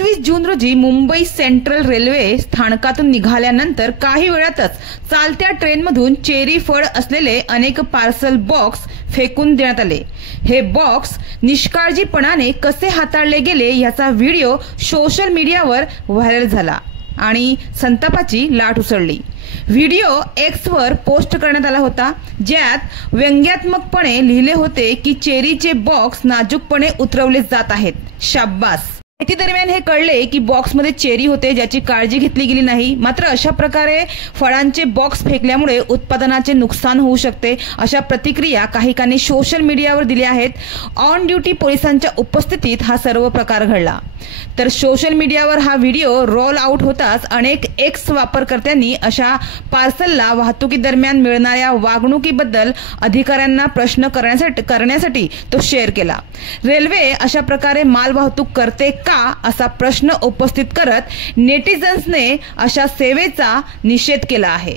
25 जून रोजी Mumbai central railway स्थानकातून निघाल्यानंतर काही वेळातच चालत्या ट्रेनमधून चेरी फळ असलेले अनेक पार्सल बॉक्स फेकून देण्यात आले। हे बॉक्स निष्काळजीपणाने कसे हाताळले गेले याचा व्हिडिओ सोशल मीडियावर व्हायरल झाला आणि संतापाची लाट उसळली। व्हिडिओ एक्स वर पोस्ट करण्यात आला होता, ज्यात व्यंग्यात्मकपणे लिहिले होते की चेरीचे बॉक्स नाजूकपणे उतरवले जात आहेत, शाब्बास। माहिती दरम्यान हे कळले की बॉक्समध्ये चेरी होते, ज्याची काळजी घेतली गेली नाही। मात्र अशा प्रकारे फळांचे बॉक्स फेकल्यामुळे उत्पादनाचे नुकसान होऊ शकते, अशा प्रतिक्रिया काहीकांनी सोशल मीडियावर दिल्या आहेत। ऑन ड्युटी पोलिसांच्या उपस्थितीत हा सर्व प्रकार घडला। तर सोशल मीडियावर हा व्हिडिओ रोल आउट होताच अनेक एक्स वापरकर्त्यांनी अशा पार्सलला वाहतुकीदरम्यान मिळणाऱ्या वागणुकीबद्दल अधिकाऱ्यांना प्रश्न करण्यासाठी तो शेअर केला। रेल्वे अशा प्रकारे माल वाहतूक करते का असा प्रश्न उपस्थित करत नेटिझन्सने अशा सेवेचा निषेध केला आहे।